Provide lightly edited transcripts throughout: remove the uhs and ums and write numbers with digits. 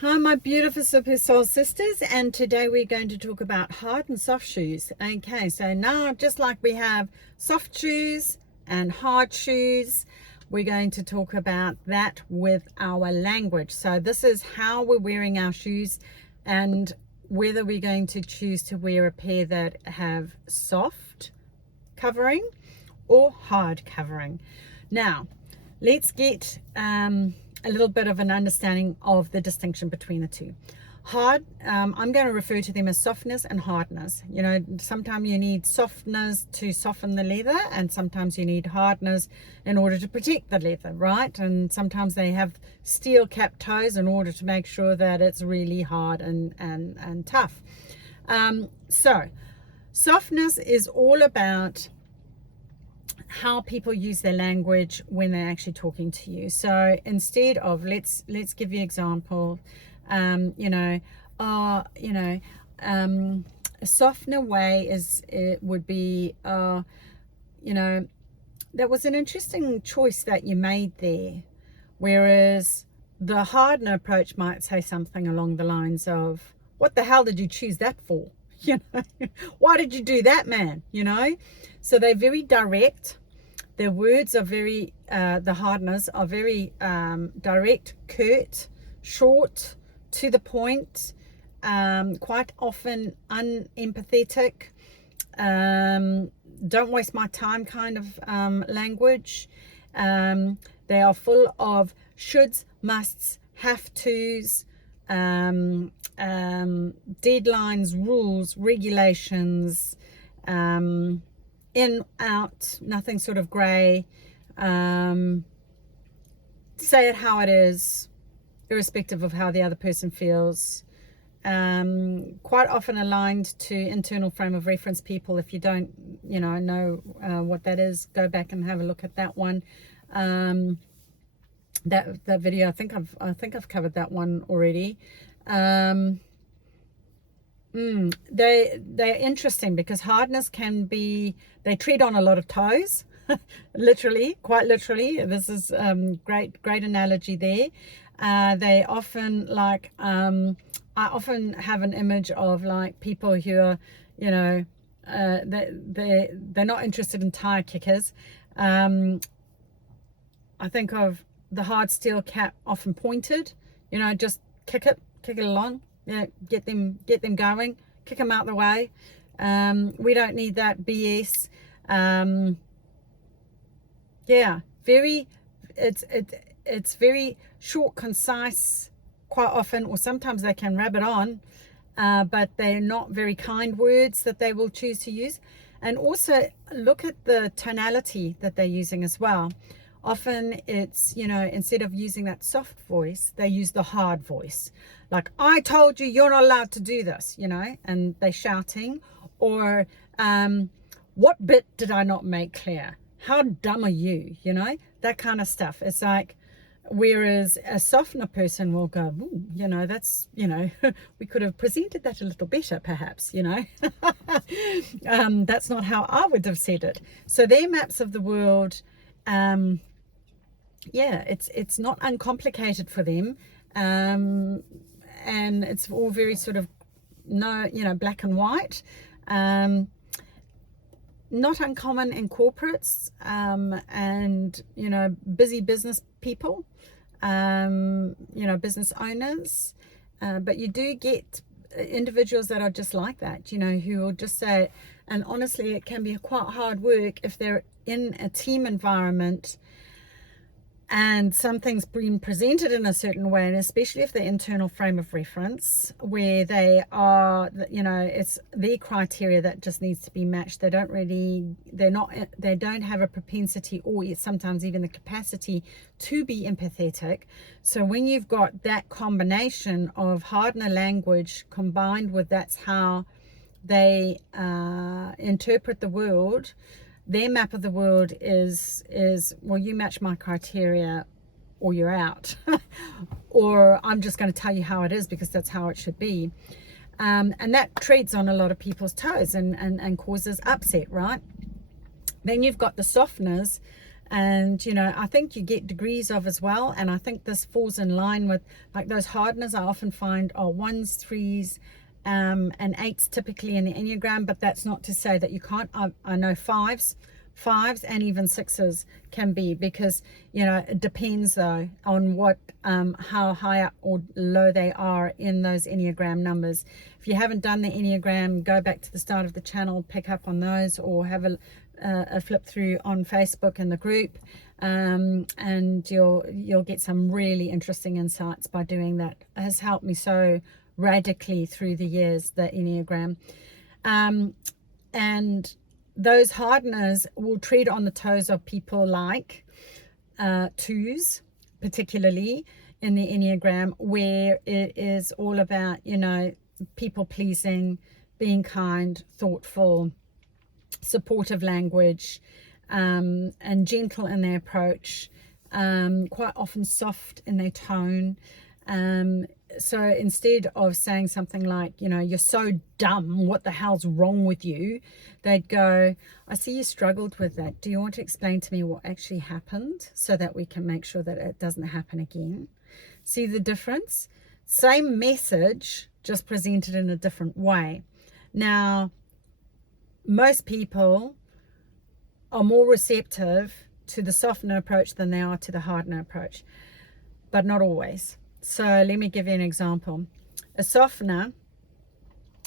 Hi, my beautiful Super Soul sisters, and today we're going to talk about hard and soft shoes. Okay, so now just like we have soft shoes and hard shoes, we're going to talk about that with our language. So this is how we're wearing our shoes and whether we're going to choose to wear a pair that have soft covering or hard covering. Now, let's get a little bit of an understanding of the distinction between the two. Hard, I'm going to refer to them as softness and hardness. You know, sometimes you need softness to soften the leather, and sometimes you need hardness in order to protect the leather, right? And sometimes they have steel cap toes in order to make sure that it's really hard and tough. So softness is all about how people use their language when they're actually talking to you. So instead of let's give you an example, a softer way would be that was an interesting choice that you made there, whereas the harder approach might say something along the lines of, what the hell did you choose that for? Why did you do that, man? So they're very direct. Their words are very the hardness are very direct, curt, short, to the point, quite often unempathetic, don't waste my time kind of language. They are full of shoulds, musts, have tos, deadlines, rules, regulations, in, out, nothing sort of grey. Say it how it is, irrespective of how the other person feels. Quite often aligned to internal frame of reference people. If you don't know what that is, go back and have a look at that one. That video, I think I've covered that one already. They're interesting because hardness can be, they tread on a lot of toes. Literally, quite literally. This is great analogy there. They often I often have an image of like people who are they're not interested in tire kickers. I think of the hard steel cap, often pointed, just kick it along, get them going, kick them out the way. We don't need that BS. It's very short, concise, quite often, or sometimes they can rabbit on, but they're not very kind words that they will choose to use. And also look at the tonality that they're using as well. Often it's, instead of using that soft voice, they use the hard voice. Like, I told you you're not allowed to do this, and they're shouting. Or, what bit did I not make clear? How dumb are you? That kind of stuff. It's like, whereas a softer person will go, ooh, that's, we could have presented that a little better, perhaps, that's not how I would have said it. So their maps of the world, it's not uncomplicated for them, and it's all very sort of black and white. Not uncommon in corporates, and busy business people, business owners, but you do get individuals that are just like that, who will just say, and honestly it can be quite hard work if they're in a team environment and something's been presented in a certain way, and especially if the internal frame of reference where they are, it's their criteria that just needs to be matched. They don't have a propensity or sometimes even the capacity to be empathetic. So when you've got that combination of hardener language combined with that's how they interpret the world, their map of the world is well, you match my criteria or you're out. Or I'm just going to tell you how it is because that's how it should be. And that treads on a lot of people's toes and causes upset, right? Then you've got the softeners, And you know, I think you get degrees of as well, and I think this falls in line with like those hardeners I often find are 1s, 3s, and 8s typically in the Enneagram. But that's not to say that you can't. I know 5s and even 6s can be, because you know, it depends though on what how high up or low they are in those Enneagram numbers. If you haven't done the Enneagram, go back to the start of the channel, pick up on those, or have a flip through on Facebook in the group, and you'll get some really interesting insights by doing that. It has helped me so radically through the years, the Enneagram. And those hardeners will tread on the toes of people like 2s, particularly in the Enneagram, where it is all about, you know, people pleasing, being kind, thoughtful, supportive language, and gentle in their approach, quite often soft in their tone. So instead of saying something like, you know, you're so dumb, what the hell's wrong with you, they'd go, I see you struggled with that. Do you want to explain to me what actually happened so that we can make sure that it doesn't happen again? See the difference? Same message, just presented in a different way. Now, most people are more receptive to the softener approach than they are to the hardener approach, but not always. So let me give you an example. A softener,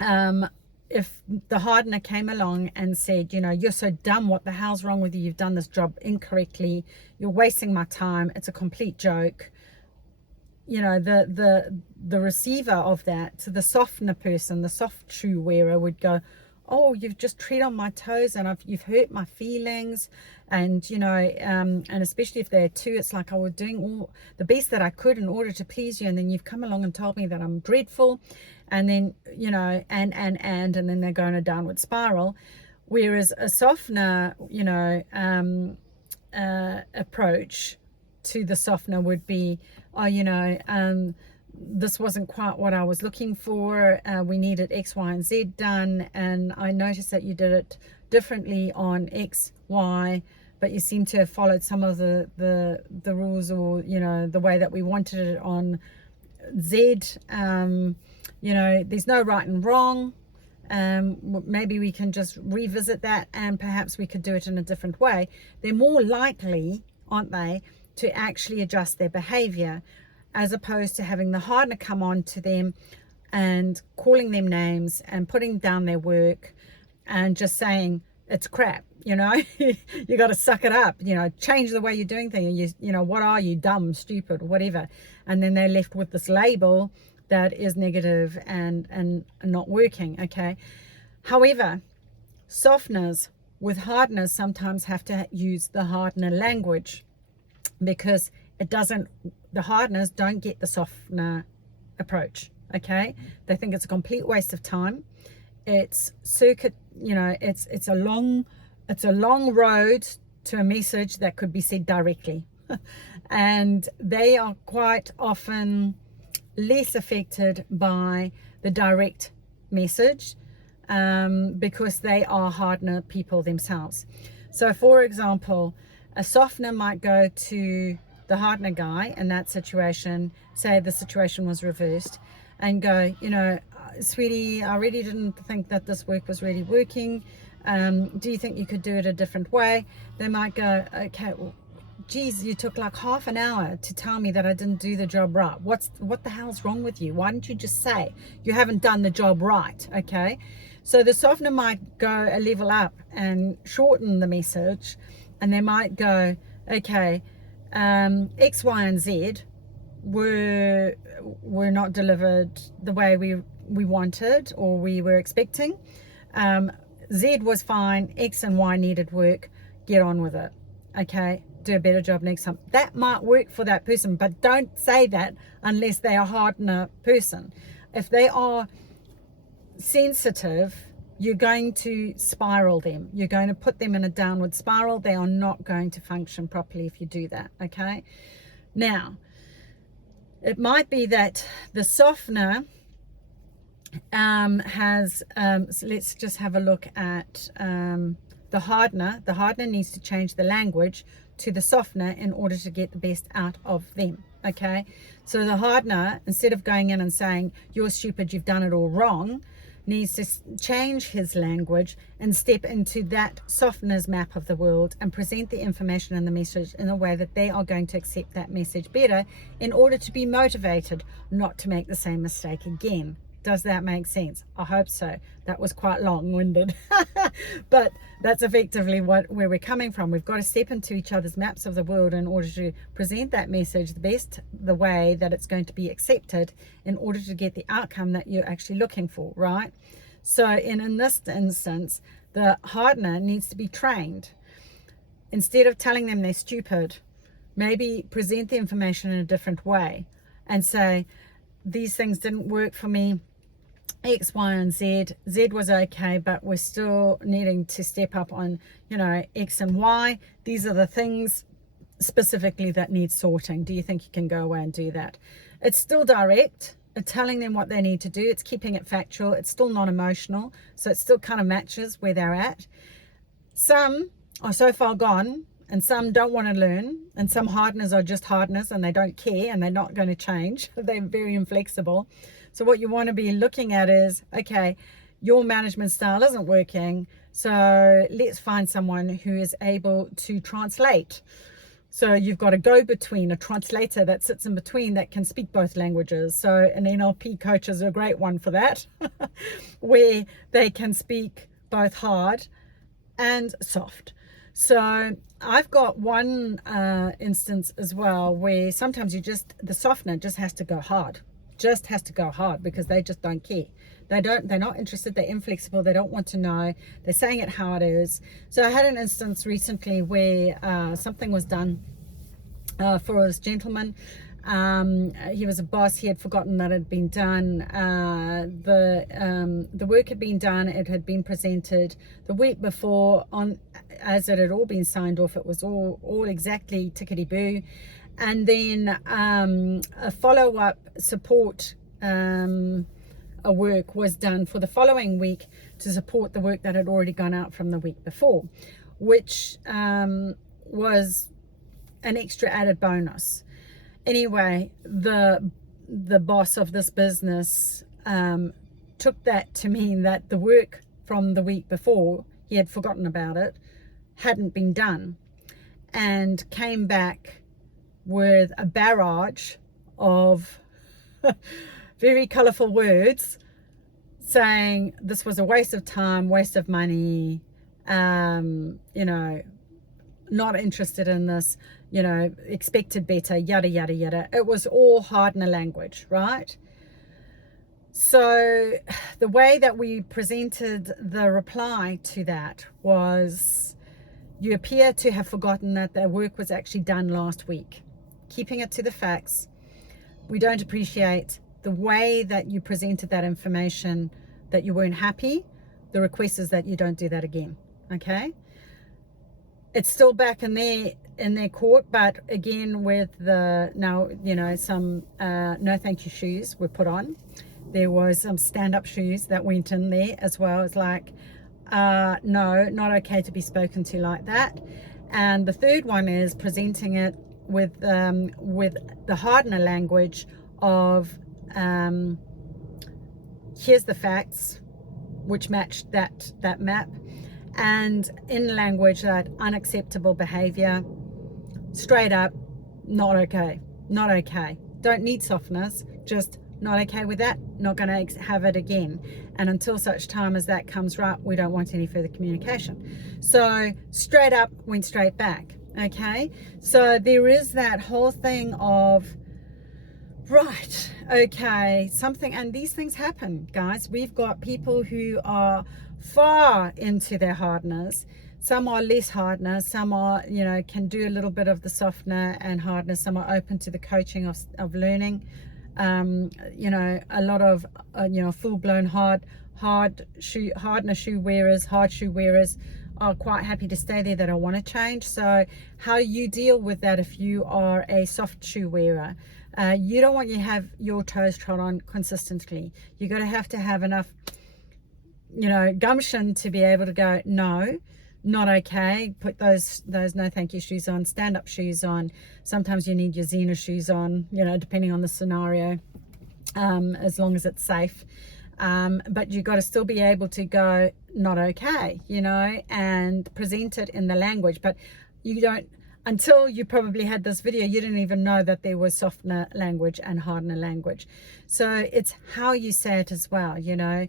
if the hardener came along and said, you know, you're so dumb, what the hell's wrong with you? You've done this job incorrectly. You're wasting my time. It's a complete joke. You know, the receiver of that, to the softener person, the soft shoe wearer would go, oh, you've just tread on my toes, and you've hurt my feelings. And you know, and especially if they're 2, it's like, I was doing all the best that I could in order to please you, and then you've come along and told me that I'm dreadful. And then, you know, and then they're going a downward spiral. Whereas a softener, you know, approach to the softener would be, oh, you know, this wasn't quite what I was looking for. We needed X, Y, and Z done, and I noticed that you did it differently on X, Y, but you seem to have followed some of the rules, or you know, the way that we wanted it on Z. You know, there's no right and wrong. Maybe we can just revisit that, and perhaps we could do it in a different way. They're more likely, aren't they, to actually adjust their behavior, as opposed to having the hardener come on to them and calling them names and putting down their work and just saying it's crap. You know, you got to suck it up, you know, change the way you're doing things. You know, what are you, dumb, stupid, whatever. And then they're left with this label that is negative and not working. Okay. However, softeners with hardeners sometimes have to use the hardener language, because it doesn't, the hardeners don't get the softener approach. Okay. They think it's a complete waste of time. It's circuit, you know, it's a long road to a message that could be said directly. And they are quite often less affected by the direct message, because they are hardener people themselves. So for example, a softener might go to the hardener guy in that situation, say the situation was reversed, and go, you know, sweetie, I really didn't think that this work was really working. Do you think you could do it a different way? They might go, okay, well, geez, you took like half an hour to tell me that I didn't do the job right. What the hell's wrong with you? Why didn't you just say you haven't done the job right? Okay. So the softener might go a level up and shorten the message, and they might go, okay, X, Y, and Z were not delivered the way we wanted or we were expecting. Z was fine, X and Y needed work, get on with it. Okay, do a better job next time. That might work for that person, but don't say that unless they are a hardener person. If they are sensitive, you're going to spiral them. You're going to put them in a downward spiral. They are not going to function properly if you do that. Okay. Now, it might be that the softener has, so let's just have a look at the hardener. The hardener needs to change the language to the softener in order to get the best out of them. Okay, so the hardener, instead of going in and saying you're stupid, you've done it all wrong, needs to change his language and step into that softener's map of the world and present the information and the message in a way that they are going to accept that message better in order to be motivated not to make the same mistake again. Does that make sense? I hope so. That was quite long-winded, but that's effectively where we're coming from. We've got to step into each other's maps of the world in order to present that message the way that it's going to be accepted in order to get the outcome that you're actually looking for, right? So in this instance, the hardener needs to be trained. Instead of telling them they're stupid, maybe present the information in a different way and say, these things didn't work for me, X, Y, and Z. Z was okay, but we're still needing to step up on, X and Y. These are the things specifically that need sorting. Do you think you can go away and do that? It's still direct. It's telling them what they need to do. It's keeping it factual. It's still non-emotional. So it still kind of matches where they're at. Some are so far gone, and some don't want to learn, and some hardeners are just hardeners and they don't care and they're not going to change. They're very inflexible. So what you want to be looking at is, okay, your management style isn't working, so let's find someone who is able to translate. So you've got a go-between, a translator that sits in between that can speak both languages. So an NLP coach is a great one for that, where they can speak both hard and soft. So I've got one instance as well where sometimes the softener just has to go hard. Just has to go hard because they just don't care. They're not interested. They're inflexible. They don't want to know. They're saying it how it is. So I had an instance recently where something was done for this gentleman. He was a boss. He had forgotten that it had been done. The work had been done. It had been presented the week before as it had all been signed off. It was all exactly tickety-boo. And then a follow-up support a work was done for the following week to support the work that had already gone out from the week before, which was an extra added bonus. Anyway, the boss of this business took that to mean that the work from the week before, he had forgotten about it, hadn't been done, and came back with a barrage of very colorful words saying this was a waste of time, waste of money, not interested in this, expected better, yada, yada, yada. It was all hardener language, right? So the way that we presented the reply to that was, you appear to have forgotten that the work was actually done last week. Keeping it to the facts, we don't appreciate the way that you presented that information, that you weren't happy. The request is that you don't do that again, okay? It's still back in their court, but again with some no thank you shoes were put on. There was some stand-up shoes that went in there as well. It's like, no, not okay to be spoken to like that. And the third one is presenting it with the hardener language of here's the facts, which matched that map, and in language that unacceptable behavior, straight up, not okay, don't need softeners, just not okay with that, not going to have it again. And until such time as that comes right, we don't want any further communication. So straight up went straight back. Okay, so there is that whole thing of, right, okay, something, and these things happen, guys. We've got people who are far into their hardeners. Some are less hardeners, some are, can do a little bit of the softener and hardness. Some are open to the coaching of learning. A lot of, full-blown hard shoe wearers are quite happy to stay there. They don't want to change. So how you deal with that if you are a soft shoe wearer? You don't want you have your toes trod on consistently. You're going to have enough, gumption to be able to go, no, not okay. Put those no thank you shoes on, stand up shoes on. Sometimes you need your Xena shoes on, you know, depending on the scenario, as long as it's safe. But you got to still be able to go not okay, you know, and present it in the language. But you don't, until you probably had this video, you didn't even know that there was softener language and hardener language. So it's how you say it as well, you know.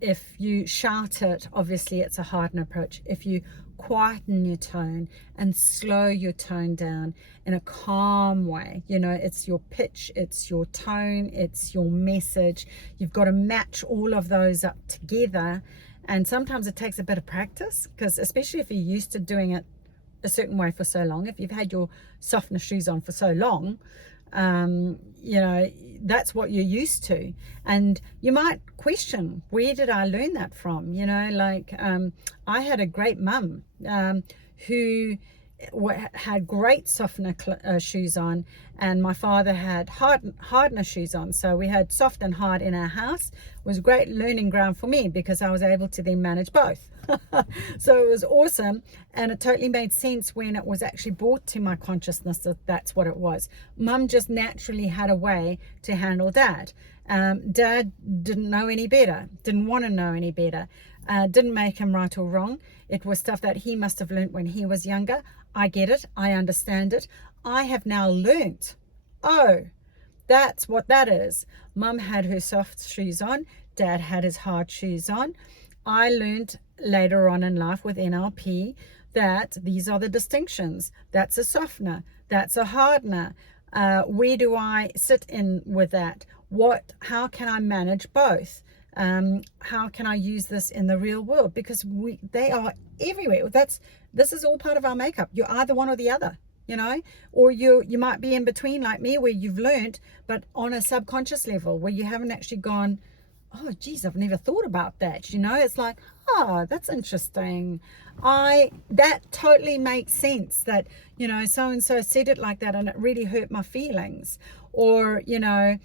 If you shout it, obviously it's a hardener approach. If you quieten your tone and slow your tone down in a calm way, you know, it's your pitch, it's your tone, it's your message. You've got to match all of those up together. And sometimes it takes a bit of practice, because especially if you're used to doing it a certain way for so long, if you've had your softener shoes on for so long, you know, that's what you're used to. And you might question, where did I learn that from? You know, like I had a great mum who had great softener shoes on, and my father had hardener shoes on. So we had soft and hard in our house. It was a great learning ground for me, because I was able to then manage both. So it was awesome, and it totally made sense when it was actually brought to my consciousness that that's what it was. Mum just naturally had a way to handle dad. Dad didn't know any better, didn't want to know any better, didn't make him right or wrong. It was stuff that he must have learned when he was younger. I get it, I understand it. I have now learnt, oh, that's what that is. Mum had her soft shoes on, dad had his hard shoes on. I learned later on in life with NLP that these are the distinctions. That's a softener, that's a hardener. Where do I sit in with that? How can I manage both? How can I use this in the real world? Because they are everywhere. This is all part of our makeup. You're either one or the other, you know, or you might be in between, like me, where you've learned, but on a subconscious level, where you haven't actually gone, oh geez, I've never thought about that, you know. It's like, oh, that's interesting. That totally makes sense, that, you know, so and so said it like that and it really hurt my feelings. Or, you know,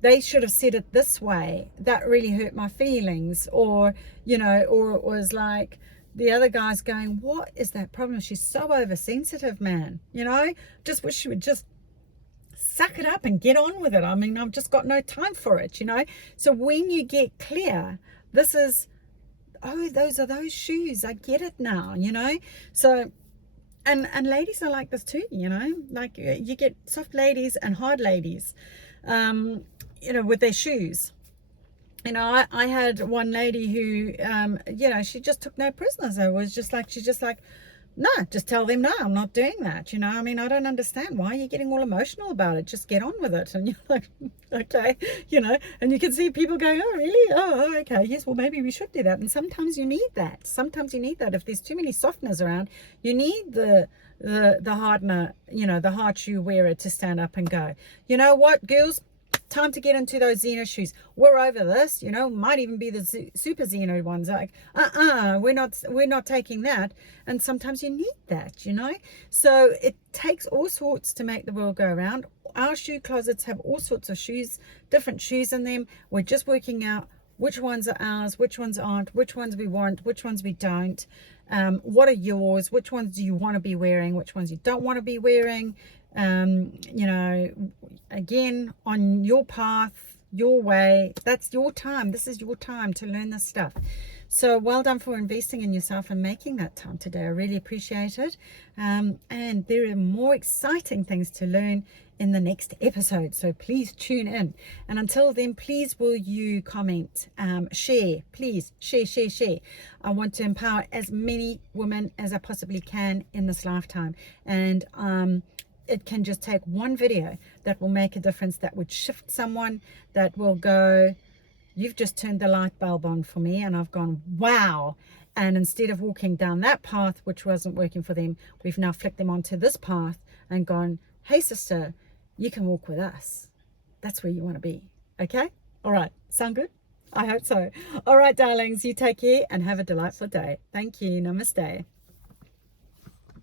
they should have said it this way, that really hurt my feelings. Or, you know, or it was like the other guy's going, what is that problem? She's so oversensitive, man, you know. Just wish she would just suck it up and get on with it. I mean, I've just got no time for it, you know. So when you get clear, this is, oh, those are those shoes, I get it now, you know. So and ladies are like this too, you know, like you get soft ladies and hard ladies, you know, with their shoes. You know, I had one lady who, you know, she just took no prisoners. It was just like, she's just like, no, just tell them, no, I'm not doing that. You know, I mean, I don't understand. Why are you getting all emotional about it? Just get on with it. And you're like, okay, you know, and you can see people going, oh, really? Oh, okay. Yes, well, maybe we should do that. And sometimes you need that. Sometimes you need that. If there's too many softeners around, you need the hardener, you know, the hard shoe wearer to stand up and go, you know what, girls? Time to get into those Xena shoes. We're over this, you know. Might even be the super Xena ones. Like, we're not taking that. And sometimes you need that, you know. So it takes all sorts to make the world go around. Our shoe closets have all sorts of shoes, different shoes in them. We're just working out which ones are ours, which ones aren't, which ones we want, which ones we don't. What are yours? Which ones do you want to be wearing? Which ones you don't want to be wearing? You know, again, on your path, your way, that's your time. This is your time to learn this stuff. So well done for investing in yourself and making that time today. I really appreciate it. And there are more exciting things to learn in the next episode, so please tune in. And until then, please will you comment, share, please share. I want to empower as many women as I possibly can in this lifetime. And it can just take one video that will make a difference, that would shift someone, that will go, you've just turned the light bulb on for me. And I've gone, wow. And instead of walking down that path, which wasn't working for them, we've now flicked them onto this path and gone, hey sister, you can walk with us. That's where you want to be. Okay? All right. Sound good? I hope so. All right, darlings, you take care and have a delightful day. Thank you. Namaste.